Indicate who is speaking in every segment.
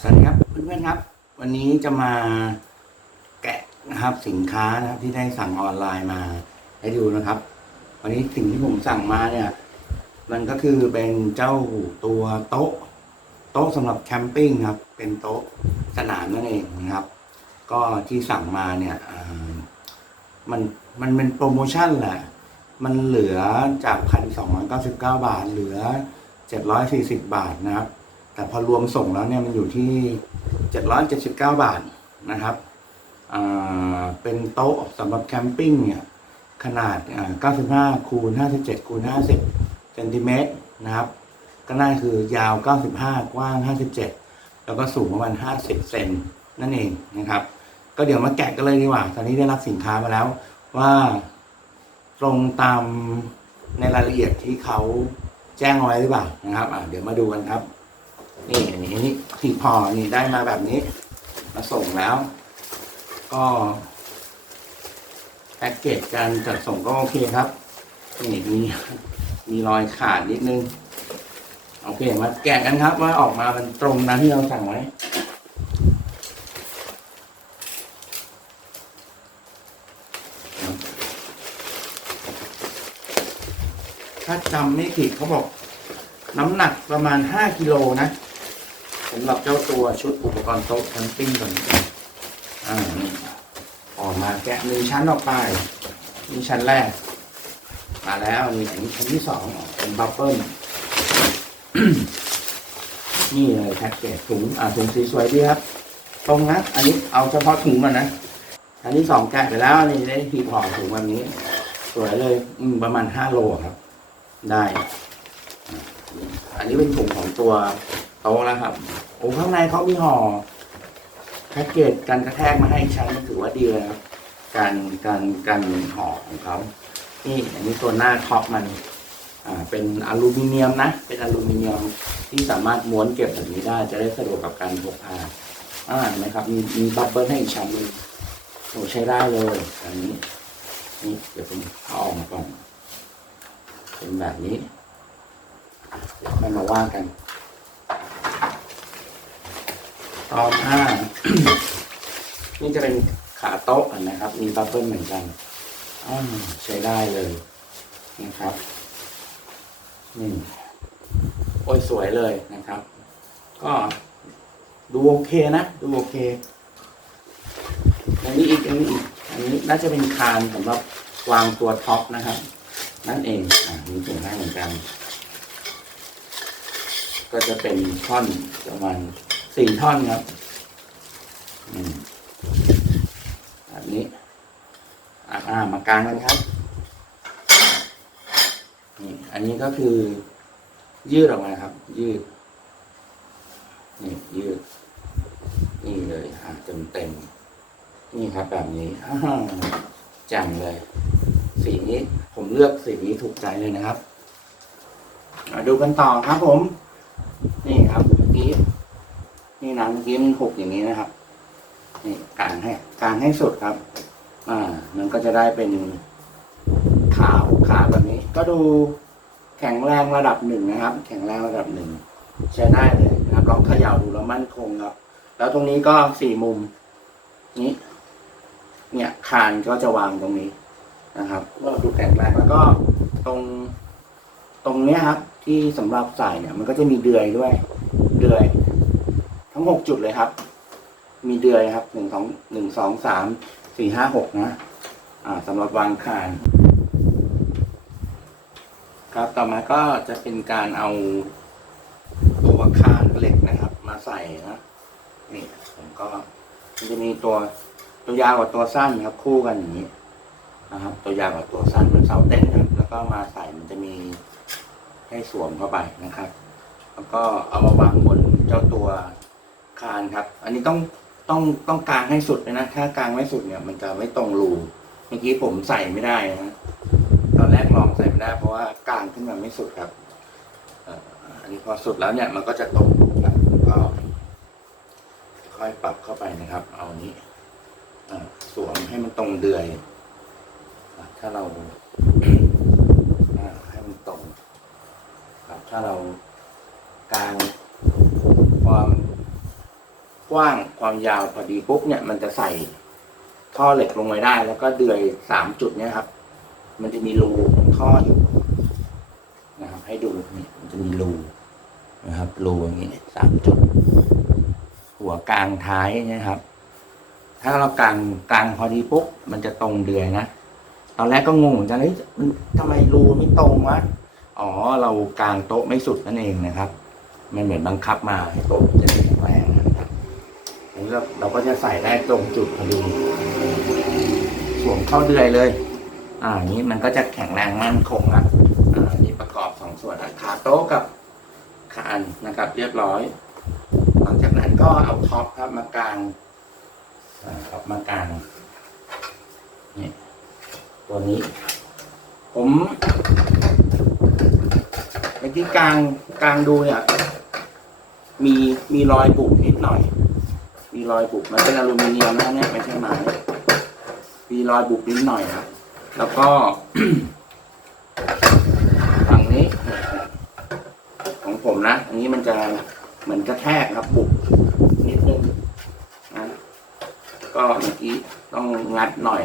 Speaker 1: สวัสดีครับเพื่อนๆครับ วันนี้จะมาแกะนะครับสินค้านะครับที่ได้สั่งออนไลน์มาให้ดูนะครับ วันนี้สิ่งที่ผมสั่งมาเนี่ย มันก็คือเป็นเจ้าตัวโต๊ะ โต๊ะสำหรับแคมปิ้งครับ เป็นโต๊ะสนามนั่นเองนะครับ ก็ที่สั่งมาเนี่ยมันมันเป็นโปรโมชั่นแหละ มันเหลือจากพันสองร้อยเก้าสิบเก้าบาท เหลือเจ็ดร้อยสี่สิบบาทนะครับ แต่พอรวมส่งแล้วเนี่ยมันอยู่ที่เจ็ดร้อยเจ็ดสิบเก้าบาทนะครับอ่าเป็นโต๊ะสำหรับแคมปิ้งเนี่ยขนาดอ่า95 คูณ 57 คูณ 50 เซนติเมตรนะครับ ก็น่าคือยาว 95 กว้าง 57 แล้วก็สูงประมาณ 50 เซนนั่นเองนะครับ ก็เดี๋ยวมาแกะกันเลยดีกว่า ตอนนี้ได้รับสินค้ามาแล้วว่าตรงตามในรายละเอียดที่เขาแจ้งเอาไว้หรือเปล่านะครับเดี๋ยวมาดูกันครับ นี่อันนี้นี่ที่พอนี่ได้มาแบบนี้ มาส่งแล้ว ก็แพ็กเกจการจัดส่งก็โอเคครับนี่มีมีรอยขาดนิดนึงโอเคมาแกะกันครับ ว่าออกมามันตรงนั้นที่เราสั่งไว้ถ้าจำไม่ผิดเขาบอก น้ำหนักประมาณห้ากิโลนะ สำหรับเจ้าตัวชุดอุปกรณ์โต๊ะแคมปิ้งตัวนี้อ่านี่ออกมาแกะหนึ่งชั้นออกไปนี่ชั้นแรก มาแล้วนี่อันนี้ชั้นที่สองเป็นบัฟเฟิลนี่เลยแพ็กเกจถุงอ่าถุงสีสวยดีครับ ตรงนะอันนี้เอาเฉพาะถุงมันนะอันที่สองแกะไปแล้วนี่ได้หีบห่อถุงวันนี้ สวยเลย อืมประมาณห้าโลครับ ได้ อันนี้เป็นถุงของตัว โต๊ะแล้วครับโอ้ข้างในเขามีห่อแพ็กเกจการกระแทกมาให้ฉันถือว่าดีเลยครับการการการห่อของเขานี่อันนี้ตัวหน้าท็อปมัน อ่า เป็นอลูมิเนียมนะ เป็นอลูมิเนียมที่สามารถม้วนเก็บแบบนี้ได้ จะได้สะดวกกับการพกพาอ่าเห็นไหมครับ มีมีบับเบิ้ลให้อีกชั้นหนึงโอ้ใช้ได้เลย อันนี้ นี่เดี๋ยวผมเอาออกมาก่อนเป็นแบบนี้เดี๋ยวค่มาว่ากัน ต่อมานี่จะเป็นขาโต๊ะนะครับ มีบัฟเฟิลเหมือนกันอใช้ได้เลยนะครับนี่โอ้ยสวยเลยนะครับ ก็ดูโอเคนะ ดูโอเคอันนี้อีกอันนี้อีกอันนี้น่าจะเป็นคานสำหรับวางตัวท็อปนะครับ นั่นเองอ่ามีถุงให้เหมือนกัน ก็จะเป็นท่อนประมาณ สี่ท่อนครับอืมแบบนี้อ่าอ่ามากลางกันครับนี่อันนี้ก็คือ ยืดออกมาครับ ยืด นี่ยืด นี่เลยอ่าเต็มเต็มๆนี่ครับ แบบนี้อ้าจ่มเลย สีนี้ผมเลือกสีนี้ถูกใจเลยนะครับมาดูกันต่อครับผม นี่ครับเมื่อกี้ นี่นะเมื่อกี้มันหกอย่างนี้นะครับ นี่กางให้กางให้สุดครับ อ่า มันก็จะได้เป็นขาวขาแบบนี้ ก็ดูแข็งแรงระดับหนึ่งนะครับ แข็งแรงระดับหนึ่งใช้ได้เลยนะครับ ลองเขย่าดูแล้วมั่นคงครับ แล้วตรงนี้ก็สี่มุม นี้ เนี่ยคานก็จะวางตรงนี้นะครับก็ดูแข็งแรงแล้วก็ตรงตรงเนี้ยครับ ที่สำหรับใส่เนี่ย มันก็จะมีเดือยด้วย เดือย ทั้งหกจุดเลยครับ มีเดือยครับหนึ่งสองหนึ่งสองสามสี่ห้าหกนะ อ่าสำหรับวางคาน ครับต่อมาก็จะเป็นการเอาตัวคานเหล็กนะครับ มาใส่นะนี่ผมก็มันจะมีตัวตัวยาวกับตัวสั้นครับ คู่กันอย่างนี้นะครับ ตัวยาวกับตัวสั้นเหมือนเสาเต้นครับ แล้วก็มาใส่มันจะมีให้สวมเข้าไปนะครับ แล้วก็เอามาวางบนเจ้าตัว คานครับ อันนี้ต้องต้องต้องกลางให้สุดเลยนะ ถ้ากลางไม่สุดเนี่ย มันจะไม่ตรงรูเมื่อกี้ผมใส่ไม่ได้นะตอนแรกลองใส่ไม่ได้ เพราะว่ากลางขึ้นมาไม่สุดครับอันนี้พอสุดแล้วเนี่ย มันก็จะตรงครับก็ค่อยปรับเข้าไปนะครับ เอาอันนี้สวมให้มันตรงเดือยถ้าเราให้มันตรงครับถ้าเรากลาง กว้างความยาวพอดีปุ๊บเนี่ยมันจะใส่ท่อเหล็กลงไปได้ แล้วก็เดือยสามจุดเนี่ยครับ มันจะมีรูของท่ออยู่นะครับ ให้ดูนี่มันจะมีรูนะครับรูอย่างนี้สามจุด หัวกลางท้ายเนะครับ ถ้าเรากลางกลางพอดีปุ๊บมันจะตรงเดือยนะตอนแรกก็งงเหมือนกันเฮ้ยมันทำไมรูไม่ตรงวะอ๋อ เรากางโต๊ะไม่สุดนั่นเองนะครับ มันเหมือนบังคับมาให้โต๊ะจะได้แข็งแรงนะ นี้เราเราก็จะใส่ได้ตรงจุดพอดีสวมเข้าเดือยเลย อ่านี้มันก็จะแข็งแรงมั่นคงละอ่าอันนี้ประกอบสองส่วนขาโต๊ะกับคานนะครับ เรียบร้อย หลังจากนั้นก็เอาท็อปครับมากลางอ่าท็อปมากลางนี่ตัวนี้ ผมเมื่อกี้กลางกลางดูเนี่ยมีมีรอยบุบนิดหน่อยมี รอยบุบมันเป็นอลูมิเนียมนะเนี่ยไม่ใช่ไม้มีรอยบุบนิดหน่อยครับ แล้วก็ฝั่งนี้ ของผมนะ อันนี้มันจะเหมือนกระแทกครับบุบนิดนึงนะก็เมื่อกี้ต้องงัดหน่อย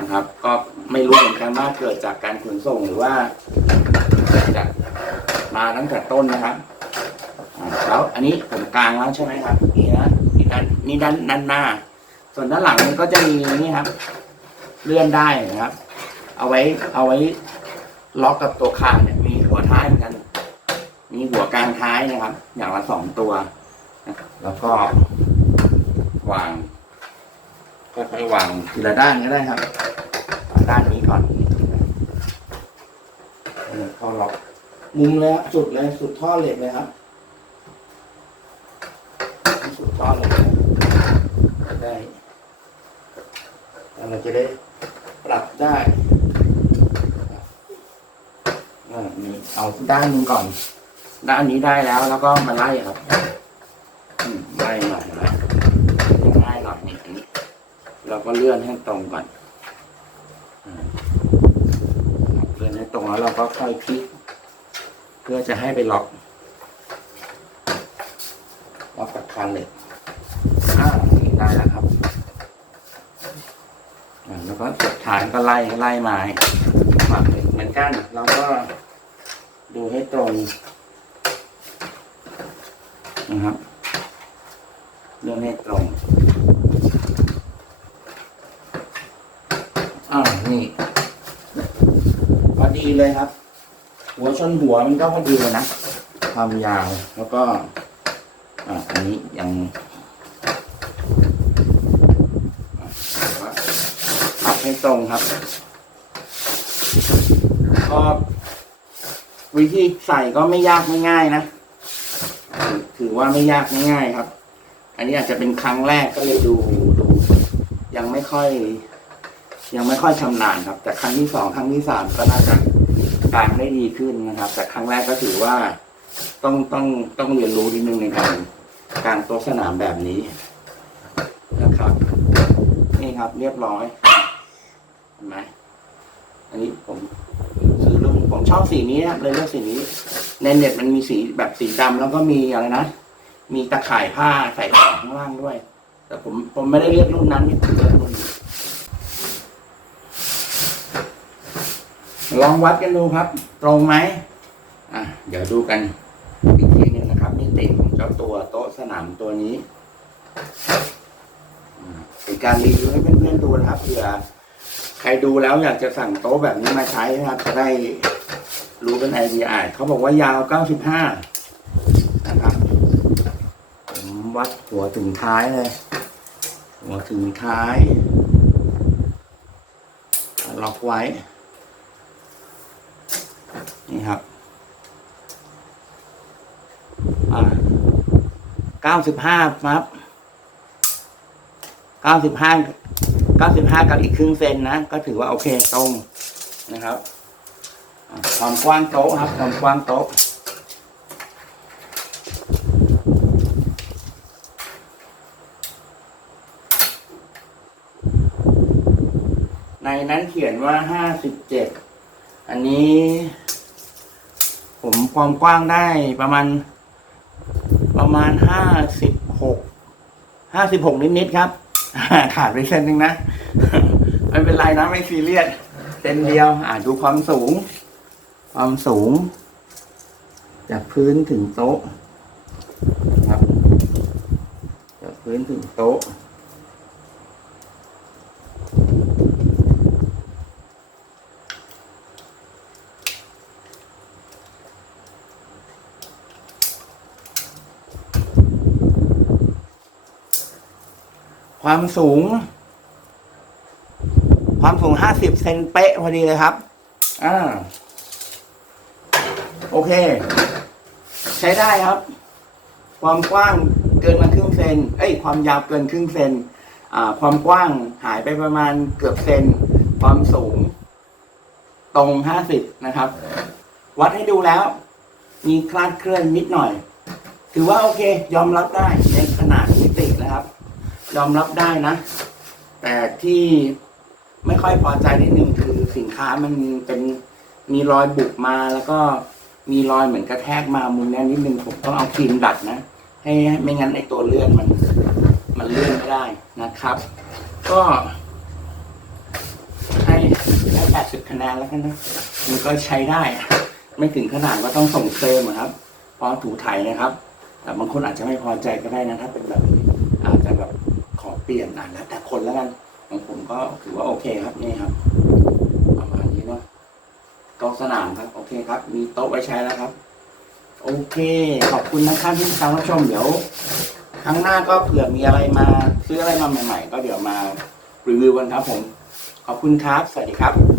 Speaker 1: นะครับ ก็ไม่รู้เหมือนกันว่าเกิดจากการขนส่งหรือว่าเกิดจากมาตั้งแต่ต้นนะครับแล้วอันนี้ผมกลางแล้วใช่ไหมครับนี่นะ นี่ด้านด้านหน้า ส่วนด้านหลังมันก็จะมีนี่ครับ เลื่อนได้นะครับ เอาไว้เอาไว้ล็อกกับตัวคานเนี่ย มีหัวท้ายเหมือนกัน มีหัวกลางท้ายนะครับ อย่างละสองตัวนะครับแล้วก็วางค่อยๆวางทีละด้านก็ได้ครับ ด้านนี้ก่อนเข้าล็อกมุมเลยครับสุดเลยสุดท่อเหล็กเลยครับสุดท่อเหล็กเลยจะได้แล้วเรา จะได้ปรับได้เอาด้านนึงก่อน ด้านนี้ได้แล้ว แล้วก็มาไล่ครับไล่หน่อยนะง่ายหน่อยนี่นี้ เราก็เลื่อนให้ตรงก่อนเลื่อนให้ตรงแล้วเราก็ค่อยพลิก เพื่อจะให้ไปล็อกล็อกกับคานเหล็กอ่าได้แล้ว แล้วก็สุดท้ายก็ไล่ไล่ไม้ฝักเหมือนกันเราก็ดูให้ตรงนะครับเลื่อนให้ตรงอ่านี่พอดีเลยครับ หัวชนหัวมันก็พอดีเลยนะความยาวแล้วก็อ่าอันนี้ยังอะปรับให้ ตรงครับก็วิธีใส่ก็ไม่ยากไม่ง่ายนะ ถือว่าไม่ยากไม่ง่ายครับ อันนี้อาจจะเป็นครั้งแรกก็เลยดูดู ยังไม่ค่อย ยังไม่ค่อยชำนาญครับ แต่ครั้งที่สองครั้งที่สามก็น่าจะกลางได้ดีขึ้นนะครับ แต่ครั้งแรกก็ถือว่าต้องต้องต้องเรียนรู้นิดนึงในการการโต๊ะสนามแบบนี้นะครับ นี่ครับเรียบร้อย ห็นไหมอันนี้ผมซื้อรุ่นผมชอบสีนี้นะเลยเลือกสีนี้ ในเน็ตมันมีสีแบบสีดำแล้วก็มีอะไรนะ มีตะข่ายผ้าใส่ของข้างล่างด้วย แต่ผมผมไม่ได้เรียกรุ่นนั้นนี่ผมเรียกรุ่นนี้ลองวัดกันดูครับ ตรงไหมอะเดี๋ยวดูกันอีกทีหนึงนะครับนี่ติดของเจ้าตัวโต๊ะสนามตัวนี้เป็นการรีวิวให้เพื่อนๆดูนะครับเผื่อ ครดูแล้วอยากจะสั่งโต๊ะแบบนี้มาใช้นะครับจะได้รู้เป็นไอเดียอ่านเขาบอกว่ายาว 95 นะครับ ผมวัดหัวถึงท้ายเลย หัวถึงท้าย ล็อกไว้ นี่ครับอ่าเก้าสิบห้าครับเก้าสิบห้า เก้าสิบห้ากับอีกครึ่งเซนนะ ก็ถือว่าโอเคตรงนะครับความกว้างโต๊ะครับความกว้างโต๊ะในนั้นเขียนว่าห้าสิบเจ็ด อันนี้ ผมความกว้างได้ประมาณ ประมาณห้าสิบหก ห้าสิบหกนิดๆครับ ขาดไปเส้นหนึ่งนะ ไม่เป็นไรนะไม่ซีเรียสเส้นเดียว อ่าดูความสูง ความสูง จากพื้นถึงโต๊ะ ครับ จากพื้นถึงโต๊ะ ความสูง ความสูงห้าสิบเซนเป๊ะพอดีเลยครับ อ่า โอเค ใช้ได้ครับ ความกว้างเกินมาครึ่งเซน เอ้ย ความยาวเกินครึ่งเซน อ่า ความกว้างหายไปประมาณเกือบเซน ความสูง ตรงห้าสิบนะครับ วัดให้ดูแล้ว มีคลาดเคลื่อนนิดหน่อย ถือว่าโอเค ยอมรับได้ในขนาดมิตินะครับ ยอมรับได้นะ แต่ที่ไม่ค่อยพอใจนิดนึงคือสินค้ามันเป็นมีรอยบุกมาแล้วก็มีรอยเหมือนกระแทกมามุมนี้นิดนึงผมต้องเอาครีมดัดนะให้ไม่งั้นไอตัวเลื่อนมัน มันเลื่อนไม่ได้นะครับ ก็ให้ให้แปดสิบคะแนนแล้วกันนะมันก็ใช้ได้ ไม่ถึงขนาดว่าต้องส่งเติมครับเพราะถูไถนะครับ แต่บางคนอาจจะไม่พอใจก็ได้นะถ้าเป็นแบบนี้อาจจะแบบขอ เปลี่ยนอะแล้วแต่คนแล้วกันของผมก็ถือว่าโอเคครับนี่ครับ ประมาณนี้เนาะกองสนามครับ โอเคครับ มีโต๊ะไว้ใช้แล้วครับ โอเค ขอบคุณนะครับที่ติดตามรับชมเดี๋ยวครั้งหน้าก็เผื่อมีอะไรมาซื้ออะไรมาใหม่ ๆ ก็เดี๋ยวมารีวิวกันครับผม ขอบคุณครับ สวัสดีครับ